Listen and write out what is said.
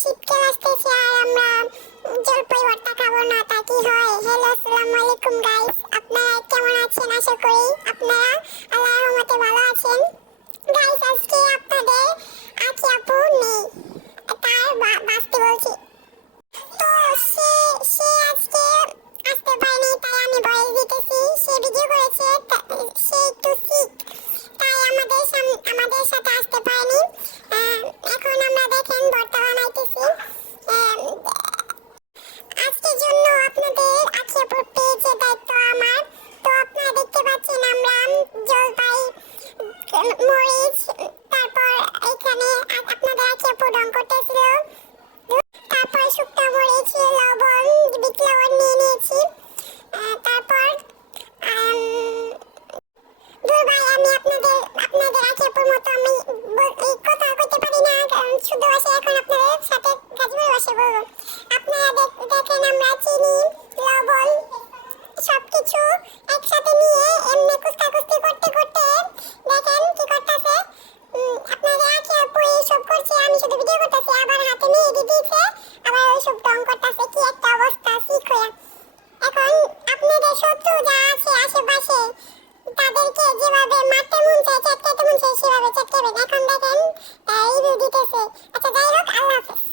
শীতকাল আসতেছে আর আমরা জলপাই ভর্তা খাবো না, তা কি হয়? হ্যালো, আসসালামু আলাইকুম গাইস, আপনারা কেমন আছেন? আশা করি আপনারা আল্লাহর রহমতে ভালো আছেন। গাইস, আজকে আপনাদের আকি আপু নেই, তার বাঁচতে বলছি। তো সে সে আজকে আসতে পারেনি, তাই আমি ভয়েস দিতেছি। সে ভিডিও করেছে, সে একটু সিক, তাই আমাদের সাথে আসতে পারেনি। এখন আমরা দেখেন ভর্তা বানাইতেছি। আজকের জন্য আপনাদের আখি আপুর পেজে দায়িত্ব আমার। তো আপনারা দেখতে পাচ্ছেন আমরা জলপাই, মরিচ, তারপর এখানে আপনাদের আখি আপু রং করতেছিল, তারপর শুকনো মরিচ, লবণ, বিট লবণ নিয়ে নিয়েছি। তারপর দূর ভাই, আমি আপনাদের আখি আপুর মতো আমি এই কথা কইতে পারি না, কারণ শুদ্ধ ভাষায় এখন আপনাদের সাথে গাজীপুর ভাষায় বলবো। আপনারা দেখেন আমরা চিনি, লবণ সবকিছু একসাথে নিয়ে এমনি কুস্তি করতে করতে দেখেন কি করতেছে। আপনাদের আখি আপু এইসব করছে, আমি শুধু ভিডিও করতেছি, আবার হাতে নিয়ে দিয়েছে, আবার ওইসব রং করতেছে। কি একটা অবস্থা শিখ হয়ে। এখন আপনাদের শত্রু যা আছে আশেপাশে, তাদেরকে যেভাবে মারতে মন চায়, চটকাতে মন চায়, সেভাবে চটকাবেন। এখন দেখেন রিভিউ দিতেছে। আচ্ছা, যাই হোক, আল্লাহ হাফেজ।